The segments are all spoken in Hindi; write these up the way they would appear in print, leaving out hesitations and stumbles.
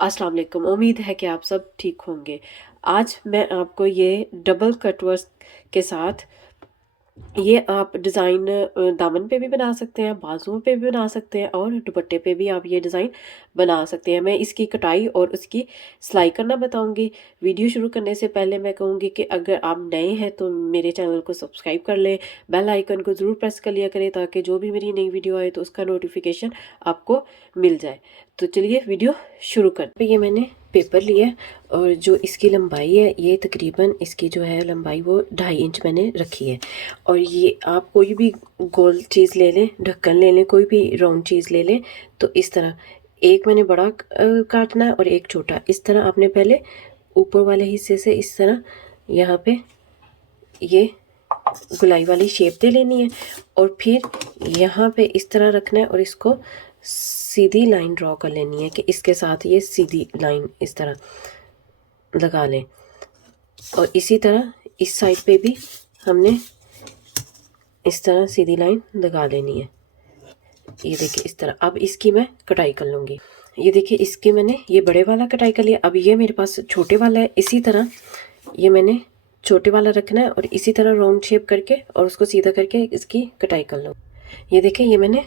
अस्सलाम वालेकुम। उम्मीद है कि आप सब ठीक होंगे। आज मैं आपको ये डबल कट वर्क के साथ ये आप डिज़ाइन दामन पे भी बना सकते हैं, बाजुओं पे भी बना सकते हैं और दुपट्टे पे भी आप ये डिज़ाइन बना सकते हैं। मैं इसकी कटाई और उसकी सिलाई करना बताऊंगी। वीडियो शुरू करने से पहले मैं कहूँगी कि अगर आप नए हैं तो मेरे चैनल को सब्सक्राइब कर लें, बेल आइकन को ज़रूर प्रेस कर लिया करें ताकि जो भी मेरी नई वीडियो आए तो उसका नोटिफिकेशन आपको मिल जाए। तो चलिए वीडियो शुरू करते हैं। ये मैंने पेपर लिया और जो इसकी लंबाई है ये तकरीबन इसकी जो है लंबाई वो 2.5 इंच मैंने रखी है। और ये आप कोई भी गोल चीज़ ले लें, ढक्कन ले लें, कोई भी राउंड चीज़ ले लें। तो इस तरह एक मैंने बड़ा काटना है और एक छोटा। इस तरह आपने पहले ऊपर वाले हिस्से से इस तरह यहाँ पे ये गुलाई वाली शेप दे लेनी है और फिर यहाँ पे इस तरह रखना है और इसको सीधी लाइन ड्रॉ कर लेनी है कि इसके साथ ये सीधी लाइन इस तरह लगा लें। और इसी तरह इस साइड पे भी हमने इस तरह सीधी लाइन लगा लेनी है। ये देखिए इस तरह। अब इसकी मैं कटाई कर लूँगी। ये देखिए इसके मैंने ये बड़े वाला कटाई कर लिया। अब ये मेरे पास छोटे वाला है। इसी तरह ये मैंने छोटे वाला रखना है और इसी तरह राउंड शेप करके और उसको सीधा करके इसकी कटाई कर लो। ये देखिए ये मैंने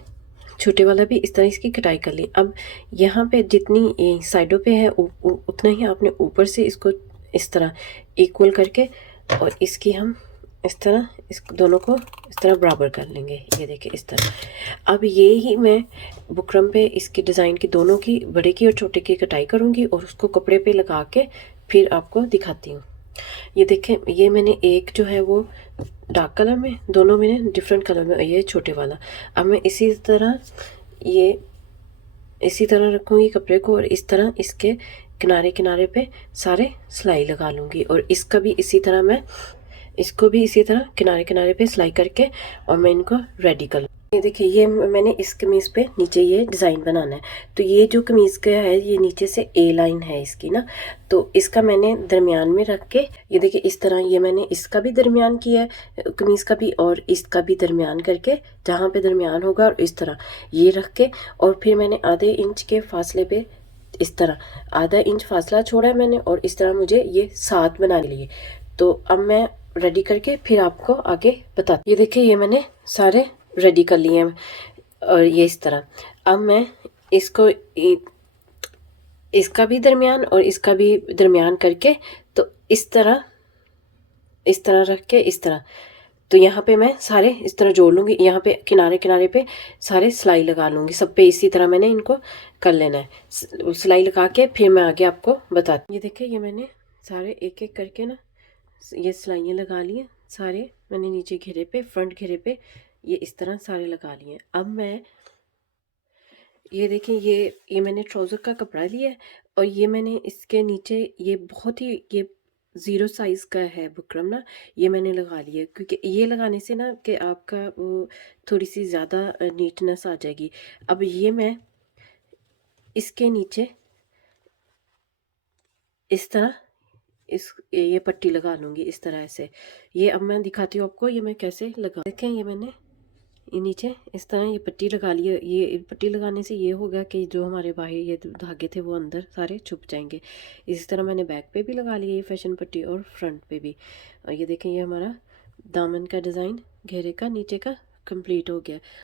छोटे वाला भी इस तरह इसकी कटाई कर ली। अब यहाँ पे जितनी साइडों पे है उतना ही आपने ऊपर से इसको इस तरह इक्वल करके और इसकी हम इस तरह इस दोनों को इस तरह बराबर कर लेंगे। ये देखिए इस तरह। अब ये ही मैं बुकरम पे इसके डिज़ाइन की दोनों की बड़े की और छोटे की कटाई करूँगी और उसको कपड़े पे लगा के फिर आपको दिखाती हूँ। ये देखें ये मैंने एक जो है वो डार्क कलर में, दोनों मैंने डिफरेंट कलर में, ये छोटे वाला। अब मैं इसी तरह ये इसी तरह रखूँगी कपड़े को और इस तरह इसके किनारे किनारे पे सारे सिलाई लगा लूँगी और इसका भी इसी तरह मैं इसको भी इसी तरह किनारे किनारे पे सिलाई करके और मैं इनको रेडी कर। ये देखिए ये मैंने इस कमीज़ पे नीचे ये डिज़ाइन बनाना है। तो ये जो कमीज़ का है ये नीचे से ए लाइन है इसकी ना, तो इसका मैंने दरमियान में रख के ये देखिए इस तरह ये मैंने इसका भी दरमियान किया है कमीज़ का भी और इसका भी दरमियान करके जहाँ पे दरमियान होगा और इस तरह ये रख के और फिर मैंने आधे इंच के फासले पे इस तरह आधा इंच फासला छोड़ा है मैंने और इस तरह मुझे ये 7 बनाने लिए। तो अब मैं रेडी करके फिर आपको आगे बताती। ये देखिए ये मैंने सारे रेडी कर लिए हैं और ये इस तरह। अब मैं इसको इसका भी दरमियान और इसका भी दरमियान करके तो इस तरह रख के इस तरह तो यहाँ पे मैं सारे इस तरह जोड़ लूँगी। यहाँ पे किनारे किनारे पे सारे सिलाई लगा लूँगी सब पे। इसी तरह मैंने इनको कर लेना है। सिलाई लगा के फिर मैं आगे आपको बताती हूँ। ये देखिए ये मैंने सारे एक एक करके ना ये सिलाइयाँ लगा ली हैं सारे मैंने नीचे घेरे पे, फ्रंट घेरे पे ये इस तरह सारे लगा लिए हैं। अब मैं ये देखें ये मैंने ट्राउज़र का कपड़ा लिया है और ये मैंने इसके नीचे ये बहुत ही ये 0 साइज़ का है बुकरम ना, ये मैंने लगा लिया क्योंकि ये लगाने से ना कि आपका वो थोड़ी सी ज़्यादा नीटनेस आ जाएगी। अब ये मैं इसके नीचे इस तरह ये पट्टी लगा लूँगी इस तरह से। ये अब मैं दिखाती हूँ आपको ये मैं कैसे लगा। देखें ये मैंने ये नीचे इस तरह ये पट्टी लगा ली है। ये पट्टी लगाने से ये होगा कि जो हमारे बाहर ये धागे थे वो अंदर सारे छुप जाएंगे। इसी तरह मैंने बैक पे भी लगा लिया ये फैशन पट्टी और फ्रंट पे भी। और ये देखें ये हमारा दामन का डिज़ाइन घेरे का नीचे का कंप्लीट हो गया।